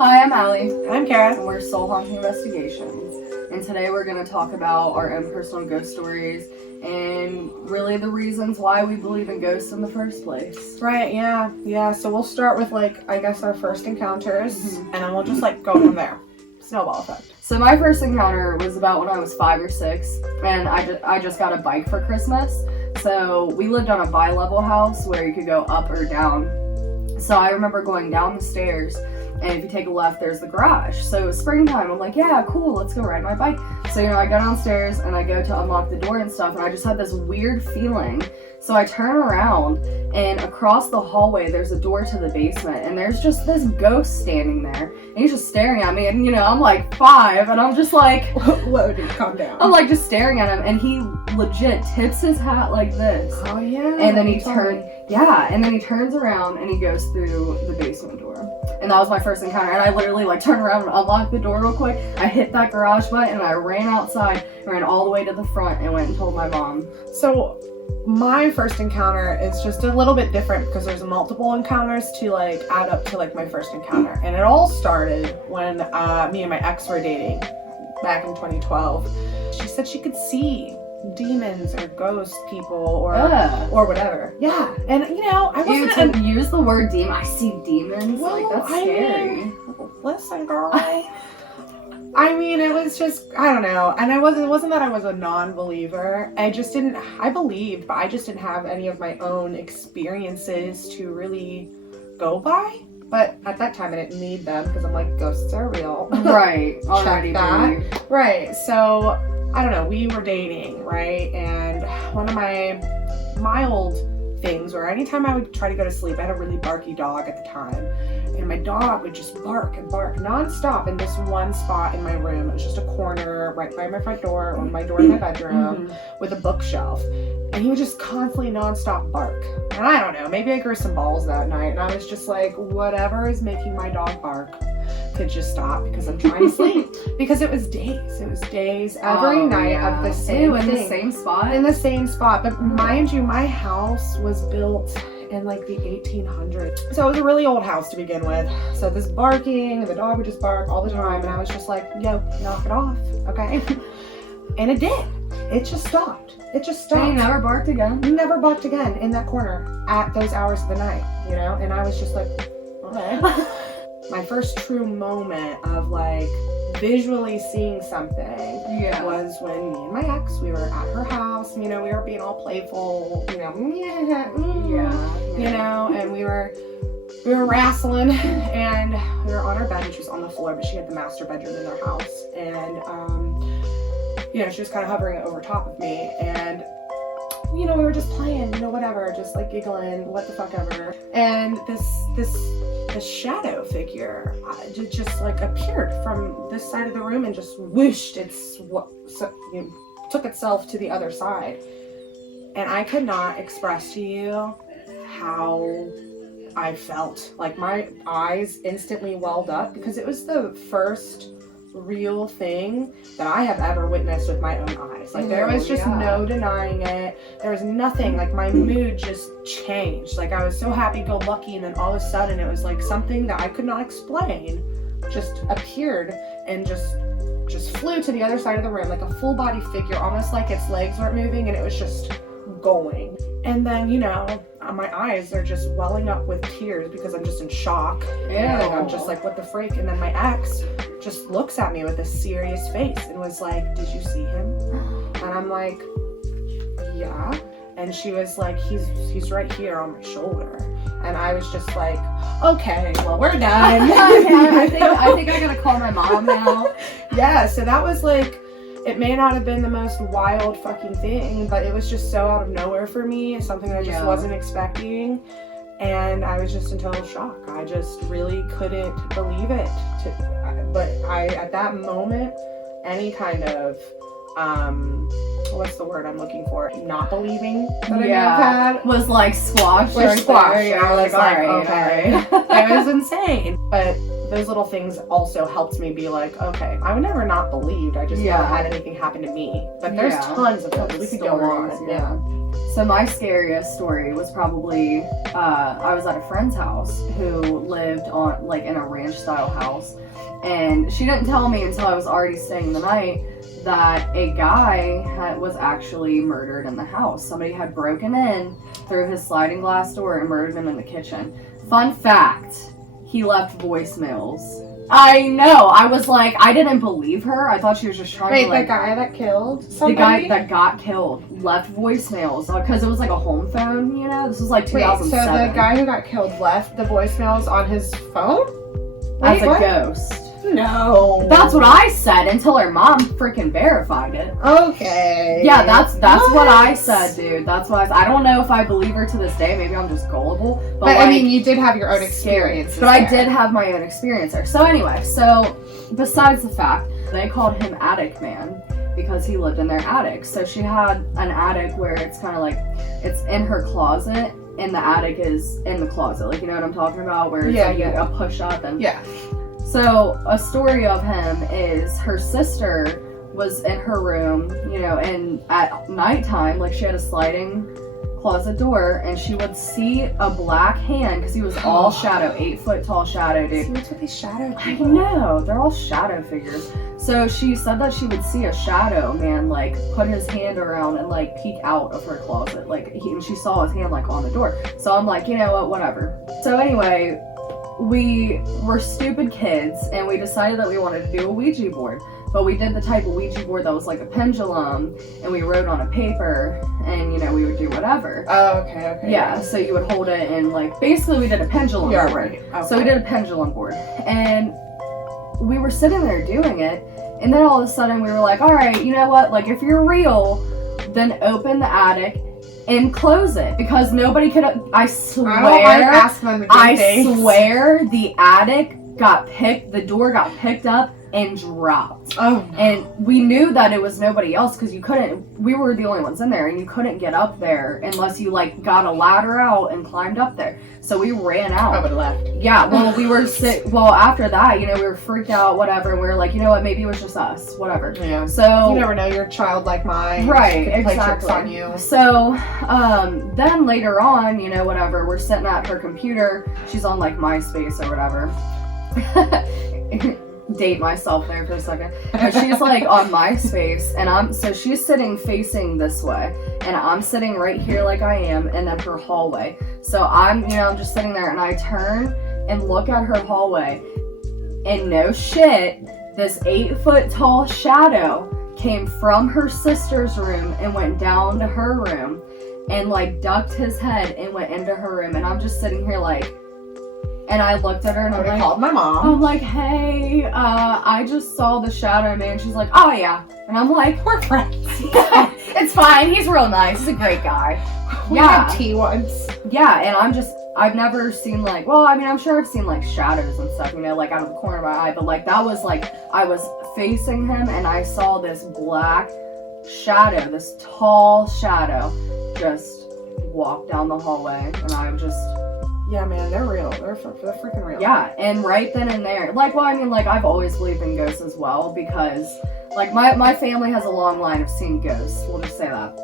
Hi, I'm Allie. And I'm Kara. And we're Soul Haunting Investigations. And today we're going to talk about our own personal ghost stories and really the reasons why we believe in ghosts in the first place. Right, yeah. So we'll start with, our first encounters, and then we'll just, go from there. Snowball effect. So my first encounter was about when I was 5 or 6, and I just got a bike for Christmas. So we lived on a bi-level house where you could go up or down. So I remember going down the stairs, and if you take a left, there's the garage. So it was springtime. I'm like, yeah, cool, let's go ride my bike. So, I go downstairs, and I go to unlock the door and stuff, and I just had this weird feeling. So I turn around, and across the hallway, there's a door to the basement, and there's just this ghost standing there. And he's just staring at me, and, I'm like 5, and I'm just like... Whoa, dude, calm down. I'm like just staring at him, and he legit tips his hat like this. Oh, yeah. And then he turns around, and he goes through the basement door. And that was my first encounter, and I literally turned around and unlocked the door real quick. I hit that garage button, and I ran outside, ran all the way to the front, and went and told my mom. So my first encounter is just a little bit different because there's multiple encounters to add up to my first encounter. And it all started when me and my ex were dating back in 2012. She said she could see demons or ghost people or whatever. Yeah. And I wasn't to use the word demon. I see demons. Well, that's scary. Listen, girl. It was just, I don't know. And it wasn't that I was a non-believer. I believed, but I just didn't have any of my own experiences to really go by. But at that time, I didn't need them because I'm like, ghosts are real. Right. Check that. Right. So, I don't know. We were dating, right? And one of my mild things where anytime I would try to go to sleep, I had a really barky dog at the time. And my dog would just bark and bark nonstop in this one spot in my room. It was just a corner right by my front door, on my door in my bedroom, with a bookshelf. And he would just constantly nonstop bark. And I don't know, maybe I grew some balls that night. And I was just like, whatever is making my dog bark could just stop because I'm trying to sleep. Because it was days every night of the same thing. In the same spot? In the same spot. But mind you, my house was built in the 1800s. So it was a really old house to begin with. So this barking, and the dog would just bark all the time, and I was just like, yo, knock it off, okay? And it did. It just stopped. And he never barked again? Never barked again in that corner at those hours of the night, And I was just like, okay. My first true moment of visually seeing something was when me and my ex, we were at her house, we were being all playful, and we were wrestling, and we were on our bed, and she was on the floor, but she had the master bedroom in their house, and she was kind of hovering over top of me, and we were just playing, whatever, just giggling, what the fuck ever, and this shadow figure just appeared from this side of the room and just whooshed took itself to the other side. And I could not express to you how I felt. My eyes instantly welled up because it was the first real thing that I have ever witnessed with my own eyes. There was just no denying it. There was nothing. My mood just changed. I was so happy-go-lucky, and then all of a sudden it was something that I could not explain just appeared and just flew to the other side of the room, a full body figure, almost like its legs weren't moving, and it was just going. And then, my eyes are just welling up with tears because I'm just in shock. And I'm just like, what the freak? And then my ex just looks at me with a serious face and was like, did you see him? And I'm like, yeah. And she was like, he's right here on my shoulder. And I was just like, okay, well, we're done. I think I gotta call my mom now. Yeah, so that was it may not have been the most wild fucking thing, but it was just so out of nowhere for me. It's something I just wasn't expecting. And I was just in total shock. I just really couldn't believe it. But at that moment, any kind of, what's the word I'm looking for? Not believing that I may have had. Was squashed. Squashed. I was okay. It was insane. But those little things also helped me be okay, I would never not believed. I just never had anything happen to me. But there's tons of those. We could go on. So my scariest story was probably I was at a friend's house who lived on like in a ranch style house, and she didn't tell me until I was already staying the night that a guy was actually murdered in the house. Somebody had broken in through his sliding glass door and murdered him in the kitchen. Fun fact, he left voicemails. I know. I was like, I didn't believe her. I thought she was just trying to like... the guy that killed The somebody? guy that got killed left voicemails because it was like a home phone, you know? This was like 2007. Wait, so the guy who got killed left the voicemails on his phone? As a what? ghost. No. That's what I said until her mom freaking verified it. Okay. Yeah, that's what I said, dude. That's what I said. I don't know if I believe her to this day. Maybe I'm just gullible. But like, I mean, you did have your own experience. But I did have my own experience there. So anyway, besides the fact, they called him Attic Man because he lived in their attic. So she had an attic where it's kind of like, it's in her closet and the attic is in the closet. Like, you know what I'm talking about? Where it's a push up and... Yeah. So a story of him is her sister was in her room, you know, and at nighttime, like she had a sliding closet door, and she would see a black hand because he was all shadow, 8 foot tall shadow, dude. See, what's with these shadow I people? know, they're all shadow figures. So she said that she would see a shadow man like put his hand around and like peek out of her closet, like and she saw his hand like on the door. So I'm like, you know what, whatever. So anyway, we were stupid kids and we decided that we wanted to do a Ouija board. But we did the type of Ouija board that was like a pendulum, and we wrote on a paper, and, you know, we would do whatever. Oh, okay. Yeah, so you would hold it, and, like, basically we did a pendulum board. Right. Okay. So we did a pendulum board. And we were sitting there doing it, and then all of a sudden we were like, all right, you know what? Like, if you're real, then open the attic and close it. Because nobody could... I swear... I swear the attic the door got picked up and dropped. Oh, no. And we knew that it was nobody else because we were the only ones in there, and you couldn't get up there unless you like got a ladder out and climbed up there. So we ran out. I would have left. Yeah, well, we were after that, you know, we were freaked out, whatever, and we were like, you know what, maybe it was just us, whatever. Yeah. So you never know, your childlike mind. Right, could play exactly. tricks on you. So, then later on, you know, whatever, we're sitting at her computer, she's on like MySpace or whatever. Date myself there for a second. But she's like on MySpace, and she's sitting facing this way, and I'm sitting right here like I am, and then her hallway. So I'm just sitting there, and I turn and look at her hallway, and no shit, this 8 foot tall shadow came from her sister's room and went down to her room, and like ducked his head and went into her room, and I'm just sitting here like. And I looked at her and I called my mom. I'm like, hey, I just saw the shadow man. She's like, oh yeah. And I'm like, we're friends. It's fine. He's real nice. He's a great guy. We had tea once. Yeah, and I've never seen like, well, I mean, I'm sure I've seen like shadows and stuff, you know, like out of the corner of my eye. But like that was like, I was facing him and I saw this black shadow, this tall shadow just walk down the hallway. And I just... Yeah, man, they're real. They're freaking real. Yeah, and right then and there, like, well, I mean, like, I've always believed in ghosts as well, because, like, my family has a long line of seeing ghosts, we'll just say that.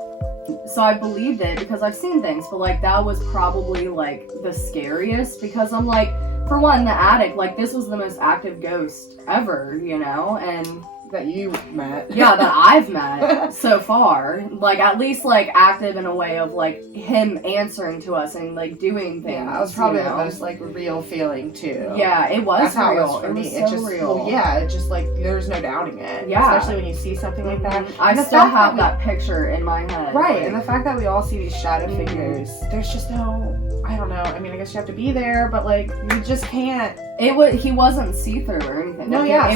So I believed it because I've seen things, but, like, that was probably, like, the scariest, because I'm like, for one, the attic, like, this was the most active ghost ever, you know, and... That you met. Yeah, that I've met so far. Like, at least, like, active in a way of, like, him answering to us and, like, doing things. Yeah, that was probably the most, like, real feeling, too. Yeah, it was That's how real. it was for me. It was so real. Well, yeah, it just, like, there's no doubting it. Yeah. Especially when you see something like that. I still have that picture in my head. Right, like, and the fact that we all see these shadow figures, there's just no... I don't know. I mean, I guess you have to be there, but, like, you just can't... He wasn't see-through or anything. No, like, yeah,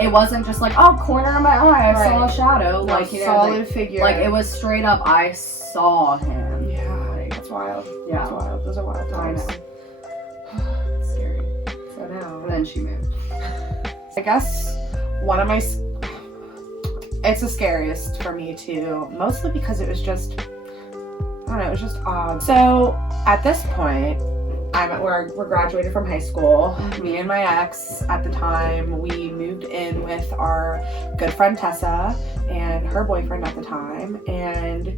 it wasn't just like, oh, corner of my eye, I saw a shadow. No, like, you know, solid like, figure. Like, it was straight up, I saw him. Yeah, like, that's wild. Yeah. That's wild. Those are wild times. I know. It's scary. So now... And then she moved. I guess one of my... It's the scariest for me, too. Mostly because it was just... I don't know, it was just odd. So, at this point, we're graduated from high school. Mm-hmm. Me and my ex, at the time, we moved in with our good friend Tessa and her boyfriend at the time. And,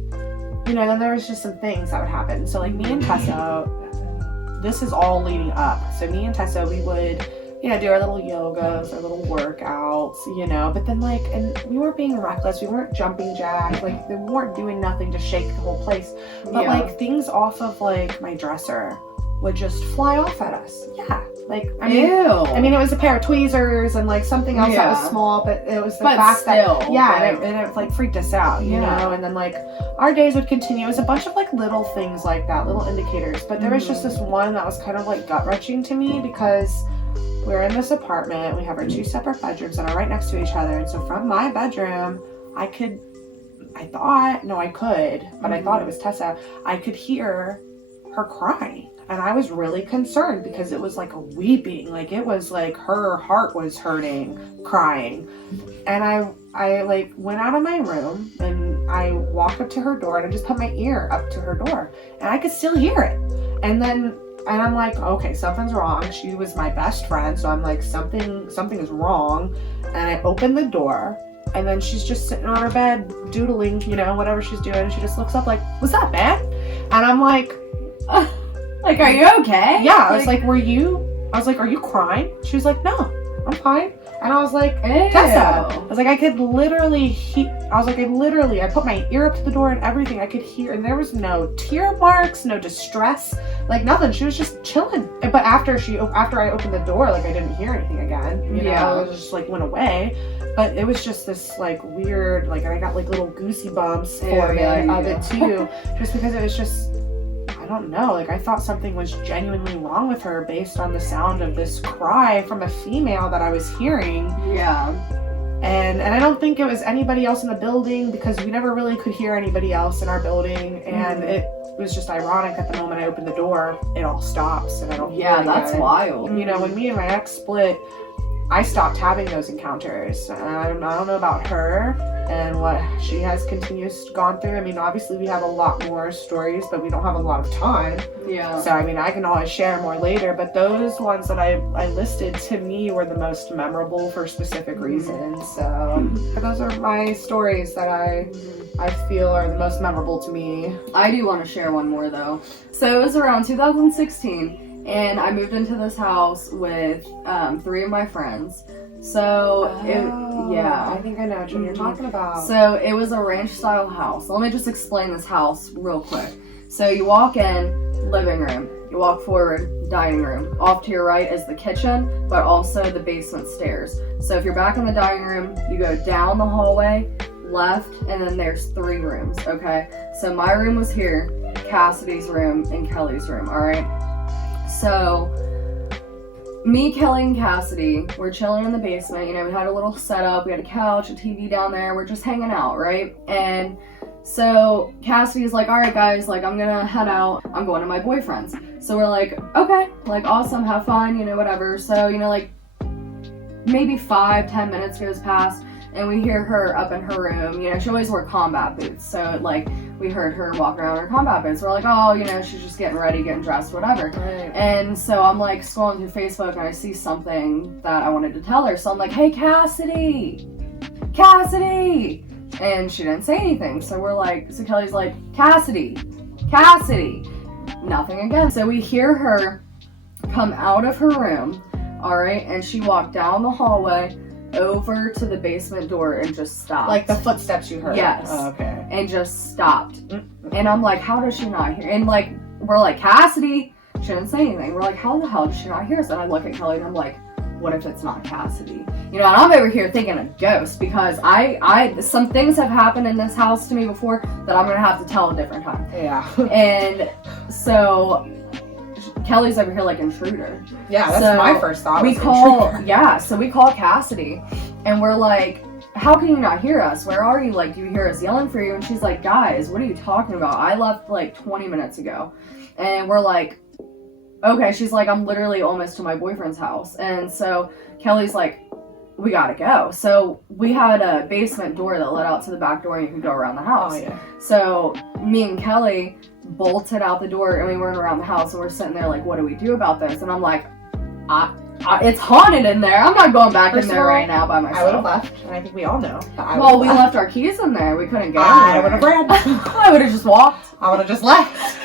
then there was just some things that would happen. So like me and Tessa, this is all leading up. So me and Tessa, we would, do our little yogas, our little workouts, but then like, and we weren't being reckless. We weren't jumping jack. Like we weren't doing nothing to shake the whole place. But like things off of like my dresser would just fly off at us. Yeah. Like, I mean, it was a pair of tweezers and like something else that was small, but it was the fact that, and it like freaked us out, you know, and then like our days would continue. It was a bunch of like little things like that, little indicators, but there was just this one that was kind of like gut wrenching to me because we're in this apartment, we have our 2 separate bedrooms that are right next to each other, and so from my bedroom, I thought it was Tessa, I could hear her crying. And I was really concerned because it was like a weeping, like it was like her heart was hurting, crying. And I like went out of my room and I walked up to her door and I just put my ear up to her door and I could still hear it. And I'm like, okay, something's wrong. She was my best friend, so I'm like, something is wrong. And I opened the door and then she's just sitting on her bed doodling, whatever she's doing. And she just looks up like, was that bad? And I'm like, like, are you okay? Yeah, I was like, are you crying? She was like, no, I'm fine. And I was like, Tessa. I was like, I put my ear up to the door and everything. I could hear, and there was no tear marks, no distress, like nothing. She was just chilling. But after I opened the door, like I didn't hear anything again. It was just like went away. But it was just this like weird, like I got like little goosey bumps forming of it too, just because it was just, I don't know, like I thought something was genuinely wrong with her based on the sound of this cry from a female that I was hearing. Yeah. And I don't think it was anybody else in the building because we never really could hear anybody else in our building. And it was just ironic at the moment I opened the door, it all stops and I don't hear it that's again. wild. When me and my ex split, I stopped having those encounters. I don't know about her and what she has gone through. I mean, obviously we have a lot more stories, but we don't have a lot of time. Yeah. So, I mean, I can always share more later, but those ones that I listed to me were the most memorable for specific reasons. So, those are my stories that I feel are the most memorable to me. I do want to share one more though. So it was around 2016. And I moved into this house with 3 of my friends. So, I think I know what you're talking about. So, it was a ranch style house. Let me just explain this house real quick. So, you walk in, living room. You walk forward, dining room. Off to your right is the kitchen, but also the basement stairs. So, if you're back in the dining room, you go down the hallway, left, and then there's 3 rooms, okay? So, my room was here, Cassidy's room, and Kelly's room, alright? So, me, Kelly, and Cassidy, we're chilling in the basement. We had a little setup. We had a couch, a TV down there. We're just hanging out, right? And so Cassidy's like, all right, guys, like, I'm gonna head out. I'm going to my boyfriend's. So we're like, okay, like, awesome, have fun, whatever. So, like, maybe 5-10 minutes goes past. And we hear her up in her room. She always wore combat boots. So, like, we heard her walking around in her combat boots. We're like, oh, she's just getting ready, getting dressed, whatever. Right. And so I'm, like, scrolling through Facebook, and I see something that I wanted to tell her. So I'm like, hey, Cassidy! And she didn't say anything. So so Kelly's like, Cassidy! Nothing again. So we hear her come out of her room, all right? And she walked down the hallway, over to the basement door and just stopped. Like the footsteps you heard? Yes. Oh, okay. And just stopped. And I'm like, how does she not hear? And like, we're like, Cassidy! She didn't say anything. We're like, how the hell does she not hear us? And I look at Kelly and I'm like, what if it's not Cassidy? And I'm over here thinking a ghost because some things have happened in this house to me before that I'm gonna have to tell a different time. Yeah. And so Kelly's over here like intruder. Yeah, that's my first thought. So we call Cassidy and we're like, how can you not hear us? Where are you? Like, do you hear us yelling for you? And she's like, guys, what are you talking about? I left like 20 minutes ago. And we're like, okay. She's like, I'm literally almost to my boyfriend's house. And so Kelly's like, we gotta go. So we had a basement door that led out to the back door and you could go around the house. Oh, yeah. So me and Kelly bolted out the door and we weren't around the house and we're sitting there like, what do we do about this? And I'm like, it's haunted in there. I'm not going back First in of there all, right now by I would have myself. left, and I think we all know that I Well, would've we left our keys in there. We couldn't get I in would have there. ran. I would have just walked. I would have just left.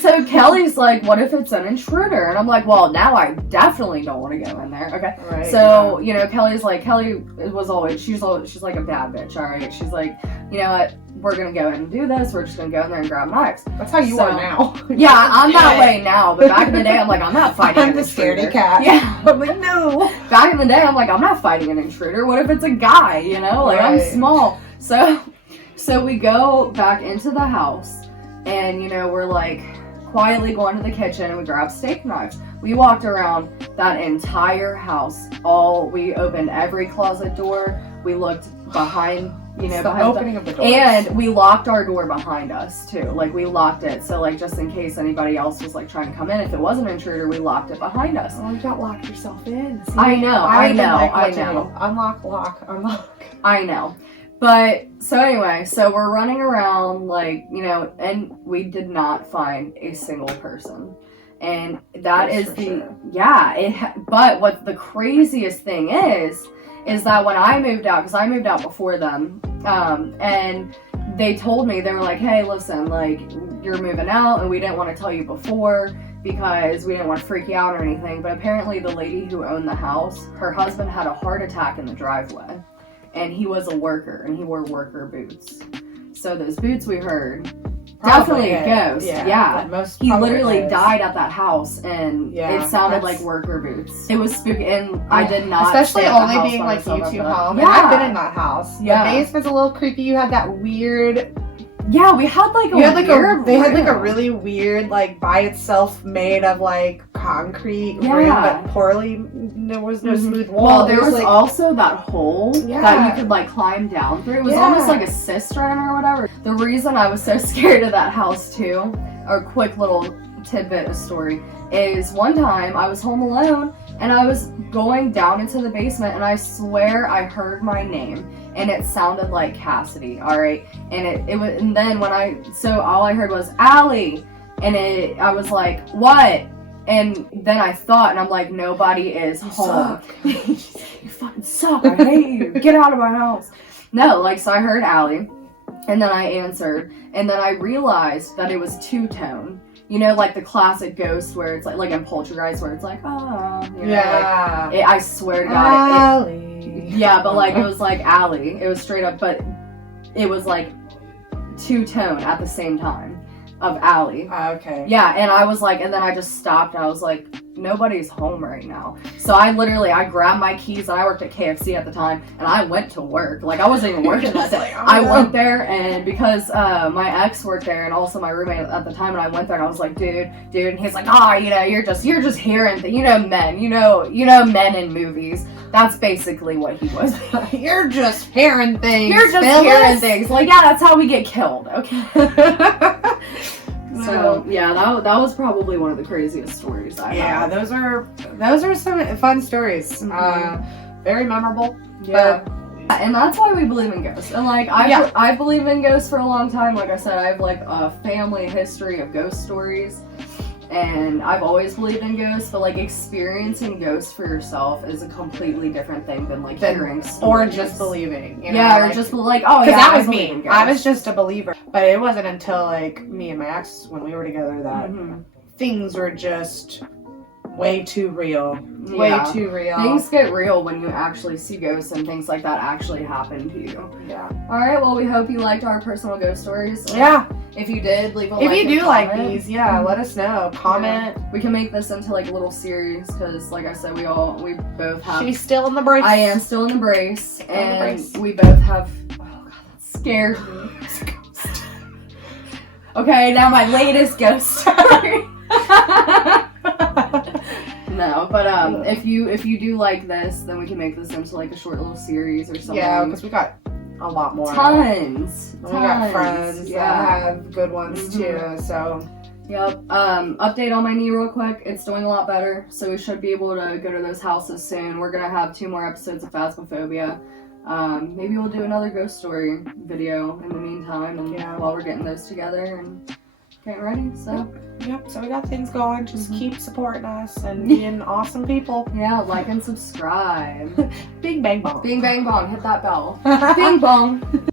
So Kelly's like, what if it's an intruder? And I'm like, well, now I definitely don't want to go in there. Okay. Right, So, you know, Kelly was always, she's like a bad bitch, all right? She's like, you know what? We're going to go in and do this. We're just going to go in there and grab knives. That's how you So- are now. Yeah, I'm that way now. But back in the day, I'm like, I'm not fighting I'm an the intruder. scaredy cat. Yeah. I'm like, no. Back in the day, I'm like, I'm not fighting an intruder. What if it's a guy, you know? Like, I'm Right. small. So we go back into the house and, you know, we're like quietly going to the kitchen and we grab steak knives. We walked around that entire house. We opened every closet door. We looked behind, you know, It's the behind opening of the doors. and we locked our door behind us too. Like, we locked it. So, like, just in case anybody else was like trying to come in, if it was an intruder, we locked it behind us. Oh, you got locked yourself in. See, I know, I would've been know, like, I what to know. do? Unlock, lock, unlock. I know. But so anyway, so we're running around, like, you know, and we did not find a single person. And that That's is for the sure. yeah, but what the craziest thing is that when I moved out, because I moved out before them, and they told me, they were like, hey, listen, like, you're moving out and we didn't want to tell you before because we didn't want to freak you out or anything. But apparently the lady who owned the house, her husband had a heart attack in the driveway. And he was a worker, and he wore worker boots. So those boots we heard, definitely a ghost. Yeah. Like most He probably literally is. died at that house, and Yeah, it sounded that's- like worker boots. It was spooky, and I did not. Especially stay at the only house being by like myself you after two that. home. Yeah. And I've been in that house. Yeah. The basement's a little creepy. You had that weird. Yeah, we had like a You had like weird they had like a room. really weird, like by itself made of like concrete room, Yeah. but poorly. There was no Mhm. smooth wall. Well, there was like, also that hole that Yeah. you could like climb down through. It was Yeah. almost like a cistern or whatever. The reason I was so scared of that house too, a quick little tidbit of story, is one time I was home alone and I was going down into the basement and I swear I heard my name and it sounded like Cassidy, alright? And it was, and then so all I heard was Allie, and I was like, what? And then I thought, and I'm like, nobody is home. You fucking suck. I hate you. Get out of my house. No, like, so I heard Allie, and then I answered, and then I realized that it was two-tone. You know, like the classic ghost where it's like in Poltergeist where it's like, oh, you know, yeah. like, I swear to God, Allie. yeah, but like, it was like Allie. It was straight up, but it was like two-tone at the same time of Allie. Okay. Yeah, and I was like, and then I just stopped. I was like, nobody's home right now. So I grabbed my keys, and I worked at KFC at the time, and I went to work. Like, I wasn't even working that day. Like, oh, I no. went there, and because my ex worked there, and also my roommate at the time, and I went there, and I was like, dude, and he's like, you know, you're just hearing things. You know men. You know men in movies. That's basically what he was. You're just hearing things. You're just Phyllis. hearing things. Like, yeah, that's how we get killed, okay? So yeah, that was probably one of the craziest stories I Yeah, had. those are some fun stories. Mhm. Very memorable. Yeah. And that's why we believe in ghosts. And like I believe in ghosts for a long time. Like I said, I have like a family history of ghost stories. And I've always believed in ghosts, but like experiencing ghosts for yourself is a completely different thing than like hearing Or stories. just believing. You know, Yeah, or like, just like, oh yeah, because that I was believe in me. ghosts. I was just a believer. But it wasn't until like me and my ex, when we were together, that Mhm. things were just way too real. Yeah. Way too real. Things get real when you actually see ghosts and things like that actually happen to you. Yeah. Alright, well, we hope you liked our personal ghost stories. Yeah. If you did, leave a If like you and do like comment. these, yeah, let us know. Comment. We can make this into like a little series because, like I said, we both have. She's still in the brace. I am still in the brace, in the and brace. we both have. Oh god, that scares me. Okay, now my latest ghost story. No, but if you do like this, then we can make this into like a short little series or something. Yeah, because we got a lot more. Tons. We got friends Yeah. that have good ones Mhm. too. So Yep. Update on my knee real quick. It's doing a lot better, so we should be able to go to those houses soon. We're gonna have 2 more episodes of Phasmophobia. Maybe we'll do another ghost story video in the meantime, and Yeah. while we're getting those together. And getting ready. So Yep, so we got things going. Just keep supporting us and being awesome people. yeah, like and subscribe. Bing bang bong. Bing bang bong, hit that bell. Bing bong.